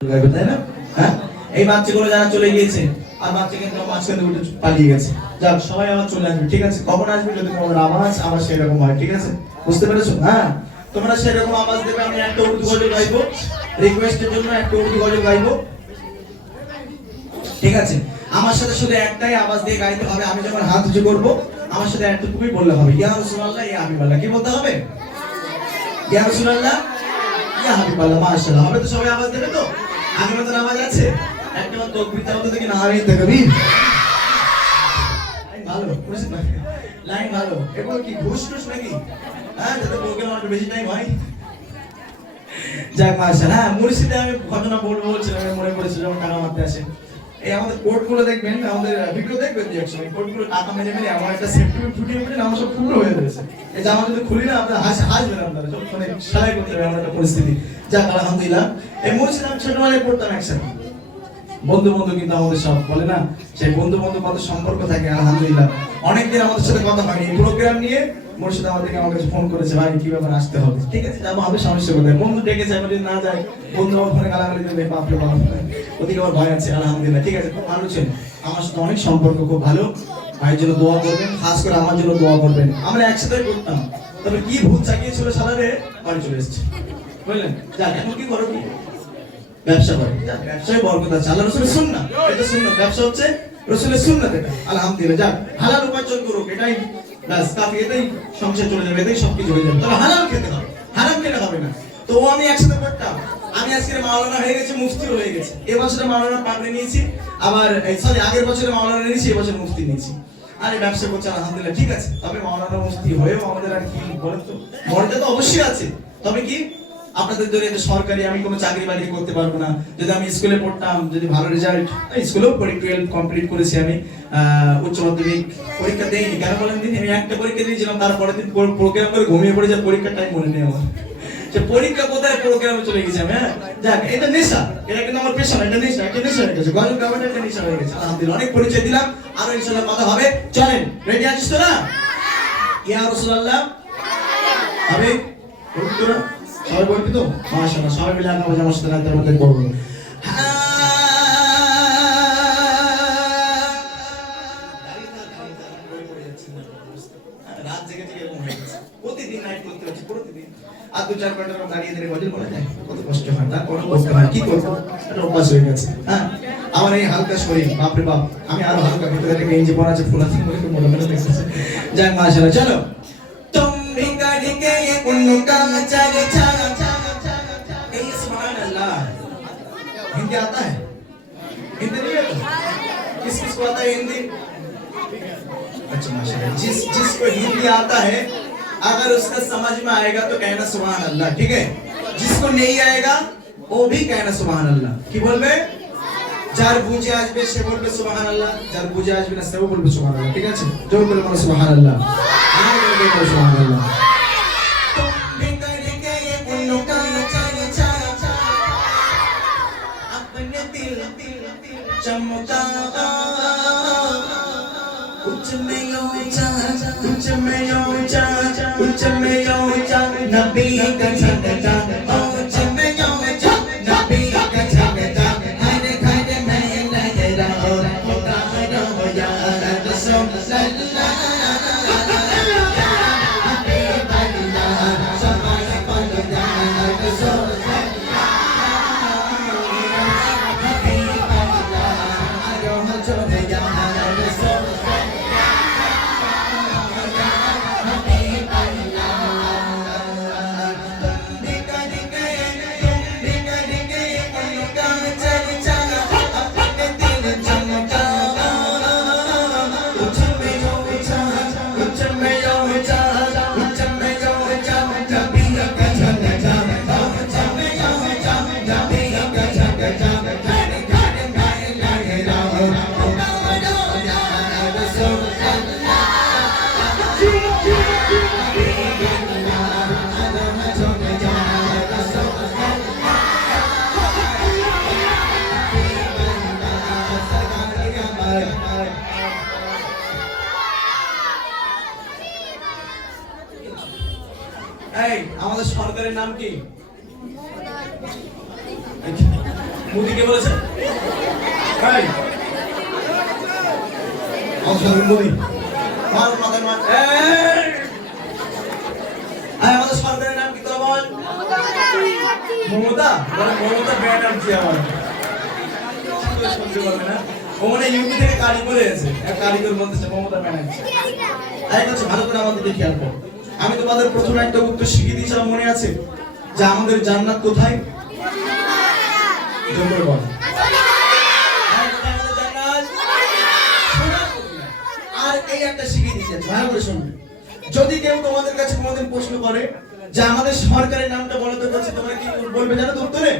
তাই না? হ্যাঁ, এই বাচ্চাগুলো যারা চলে গিয়েছে আর বাচ্চা কিন্তু মাঝখানে উঠে পালিয়ে গেছে, যাক সবাই আবার চলে আসবে, ঠিক আছে? কখন আসবে? যদি তোমাদের আওয়াজ আমার সেরকম হয়, ঠিক আছে? বুঝতে পেরেছো? হ্যাঁ, তোমরা সেরকম আওয়াজ দেবে। আমি একটা উর্দু গজল গাইবো, রিকোয়েস্টের জন্য একটা উর্দু গজল গাইবো, ঠিক আছে? আমার সাথে শুধু একটাই আওয়াজ দিয়ে গাইতে হবে। আমি যখন হাত উঁচু করবো আমার সাথে একটুকুই বললে হবে, ইয়া রাসূলুল্লাহ ইয়া হাবিবাল্লাহ। কি বলতে হবে? ইয়া রাসূলুল্লাহ ইয়া হাবিবাল্লাহ। মাশাআল্লাহ, হবে তো? সবাই আওয়াজ দেবে তো? আগের মতন আওয়াজ আছে? একটা বার তাকবীর দাও তো দেখি। নারে তাকবীর। ভালো বুঝতে পারি, লাইন ভালো। এগুলো কি ঘুষ টুস নাকি? হ্যাঁ, যাতে প্রোগ্রাম আর বেশি টাইম হয়। যাক মাশাআল্লাহ। হ্যাঁ, মুর্শিদে আমি ঘটনা বলছিলাম, আমি মনে পড়েছিল যখন টাকা মারতে আসে। এই আমাদের কোর্টগুলো দেখবেন, আমাদের ভিডিও দেখবেন যে একসময় কোর্টগুলো টাকা মেরে মেরে আমার একটা সেফটি ফুটিয়ে ফুটিয়ে আমার সব ফুটো হয়ে গেছে। এই জামা যদি খুলি না আপনারা হাসবেন, আপনারা যখন সেলাই করতে হবে এমন একটা পরিস্থিতি। যাক আলহামদুলিল্লাহ। এই মুর্শিদে আমি ছোটবেলায় পড়তাম একসাথে। বন্ধু বন্ধু কিন্তু আমাদের সব বলে না, সেই বন্ধু বন্ধু কত সম্পর্ক থাকে। আলহামদুলিল্লাহ, অনেকদিন আমাদের সাথে কথা হয়নি। এই প্রোগ্রাম নিয়ে মুর্শিদ আমাদেরকে আমার কাছে ফোন করেছে, ভাই কি ব্যাপার, আসতে হবে। ঠিক আছে, যাবো, হবে, সমস্যা কোথায়? বন্ধু ডেকেছে, আমি যদি না যাই বন্ধু আমার ফোনে গালাগালি দেবে, বাপরে বাপ, ওদিকে আমার ভয় আছে। আলহামদুলিল্লাহ, ঠিক আছে, খুব ভালো ছিল, আমার সাথে অনেক সম্পর্ক খুব ভালো। ভাইয়ের জন্য দোয়া করবেন, খাস করে আমার জন্য দোয়া করবেন। আমরা একসাথে করতাম, তবে কি ভূত চাকিয়েছিল সালারে, বাড়ি চলে এসেছে, বুঝলেন? যাক, এখন কি করো? কি ব্যবসা করে? ব্যবসায় বরকত আছে, আল্লাহ রাসূলের সুন্নাহ, এটা সুন্নাহ। ব্যবসা হচ্ছে রাসূলের সুন্নাহ, এটা আলহামদুলিল্লাহ। যাক, হালাল উপার্জন করুক, এটাই বাস কাফি, এটাই সংসার চলে যাবে, এটাই সবকিছু হয়ে যাবে। তবে হালাল খেতে হবে, হারাম খেলে হবে না। তো ও আমি একসাথে পড়তাম। আমি আজকে মাওলানা হয়ে গেছি, মুফতিও হয়ে গেছি। এই বছরে মাওলানা পাগড়ি নিয়েছি, আবার সরি আগের বছরে মাওলানা নিয়েছি, এই বছর মুফতি নিয়েছি। আরে ব্যবসা করছে আলহামদুলিল্লাহ, ঠিক আছে। তবে মাওলানা মুফতি হয়েও আমাদের আর কি বলেন তো, মর্যাদা অবশ্যই আছে। তবে কি আপনাদের জন্য এটা সরকারি, আমি কোনো চাকরি বাকরি করতে পারবো না। যদি আমি স্কুলে পড়তাম, যদি ভালো রেজাল্ট, স্কুলেও পড়ি, 12 কমপ্লিট করেছি আমি, উচ্চ মাধ্যমিক পরীক্ষা দেইনি। কেন বলেন দিন? আমি একটা পরীক্ষা দিয়েছিলাম, তারপরের দিন প্রোগ্রাম করে ঘুমিয়ে পড়ে যায়, পরীক্ষার টাইম মনে নেই আমার। সে পরীক্ষা কোথায়, প্রোগ্রামে চলে গেছি আমি। হ্যাঁ, যাক, এটা নেশা, এটা কিন্তু আমার পেশা, এটা নেশা, এটা নেশা হয়ে গেছে। গজল গাওয়াটা একটা নেশা হয়ে গেছে। আলহামদুলিল্লাহ, অনেক পরিচয় দিলাম, আরো ইনশাআল্লাহ কথা হবে। চলেন, রেডি আছিস তো না? ইয়া রাসূলুল্লাহ হবে তোরা সবাই বলবি তো? মাশাআল্লাহ, সবাই মিলে আল্লাহ আমার সাথে রাতের মধ্যে বলবো। রাত জেগে জেগে এরকম হয়ে গেছে, প্রতিদিন নাইট করতে হচ্ছে, প্রতিদিন। আর 2-4 ঘন্টা দাঁড়িয়ে দাঁড়িয়ে গজল বলা যায়, কত কষ্ট হয়। তারপরে করতে হয়, কি করবো, একটা অভ্যাস হয়ে গেছে। হ্যাঁ, আমার এই হালকা শরীর, বাপরে বাপ, আমি আরো হালকা, ভিতরে একটা গেঞ্জি পরা আছে, ফুল আছে, মনে মনে দেখতেছে। যাক মাশাআল্লাহ, চলো। तुम भी करके उनका चर्चा, सुभान अल्लाह। हिंदी आता है? हिंदी नहीं आता? किस किस को आता है हिंदी? अच्छा माशाल्लाह, जिसको हिंदी आता है अगर उसका समझ में आएगा तो कहना सुभान अल्लाह, ठीक है? जिसको नहीं आएगा वो भी कहना सुभान अल्लाह। কি বলবে? যার বুঝে আসবে সে বলবে সুবহানাল্লাহ, যার বুঝে আসবে না সেও বলবে সুবহানাল্লাহ, ঠিক আছে? জোর করে বলো সুবহানাল্লাহ, আর বলবে সুবহানাল্লাহ। तुम भी करके उनका चर्चा, अपने दिल चमका, कुछ में ऊंचा, कुछ में ऊंचा, कुछ में ऊंचा, नबी का झंडा, कुछ में ऊंचा, नबी का झंडा। এই আমাদের সরকারের নাম কি? মোদি কে বলেছে? ভাই মোদি মার মাথায় মার। আমাদের সরকারের নাম কি তো বল? মমতা। মমতা ব্যানার্জি আমার শুনতে পারবে না। ও মানে ইউপি থেকে কারিগর এসেছে, এক কারিগর বলতেছে মমতা ব্যানার্জি। তাই হচ্ছে ভালো করে আমাদের খেয়াল করো। আমি তোমাদের প্রথমে একটা উত্তর শিখিয়ে দিয়েছিলাম, মনে আছে? যে আমাদের জান্নাত কোথায়? জোরে বল। আর এই একটা শিখিয়ে দিয়েছি, ভালো করে শুনবে। যদি কেউ তোমাদের কাছে কোনোদিন প্রশ্ন করে যে আমাদের সরকারের নামটা বলো তো, বলছে তোমরা কি বলবে জানো তো উত্তরে?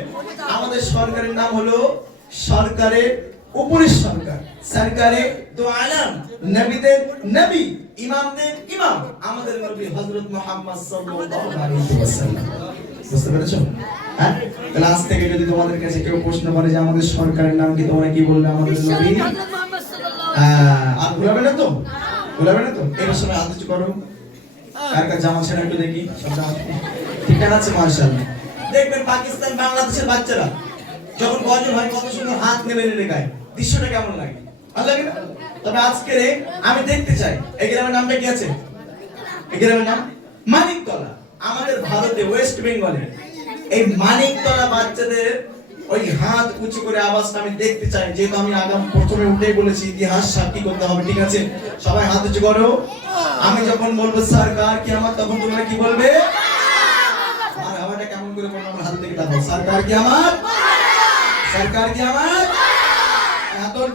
আমাদের সরকারের নাম হলো সরকারের উপরের সরকার, সরকারে দো আলম, নবীদের নবী, ইমামদের ইমাম, আমাদের নবী হযরত মুহাম্মদ সাল্লাল্লাহু আলাইহি ওয়াসাল্লাম। বুঝতে পেরেছো? হ্যাঁ, ক্লাস থেকে যদি তোমাদের কাছে কেউ প্রশ্ন করে যে আমাদের সরকারের নাম কি, তোমরা কি বলবে? আমাদের নবী মুহাম্মদ সাল্লাল্লাহু আলাইহি। আর ভুলাবে না তো? ভুলাবে না তো? এর সময় হাত উঁচু করো। কার কাছে জামা ছেড়ে একটু দেখি, সব জামা ঠিক আছে মাশাআল্লাহ। দেখবেন পাকিস্তান বাংলাদেশের বাচ্চারা যখন গজল হয় কত সুন্দর হাত নেমে নেমে গায়, দৃশ্যটা কেমন লাগে? ভালো লাগে না? তবে আজকে আমি দেখতে চাই এই গ্রামের নামটা কি আছে? এই গ্রামের নাম মানিকতলা। আমাদের ভারতে ওয়েস্ট বেঙ্গলে এই মানিকতলা বাচ্চাদের ওই হাত উঁচু করে আওয়াজটা আমি দেখতে চাই। যেহেতু আমি আগাম প্রথমে উঠেই বলেছি ইতিহাস সাক্ষী করতে হবে, ঠিক আছে? সবাই হাত উঁচু করো। আমি যখন বলবো সরকার কি আমার, তখন তোমরা কি বলবে? আর হাওয়াটা কেমন করে বলবো? আমার হাত থেকে দাও। সরকার কি আমার? সরকার কি আমার? এখন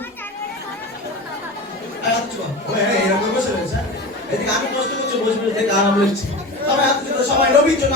এরকম বসে রয়েছে, এদিকে আমি কষ্ট করছি, বসে বসে দেখে আরাম লাগছে। সবাই হাত উঁচু করো, সবাই নবীর জন্য।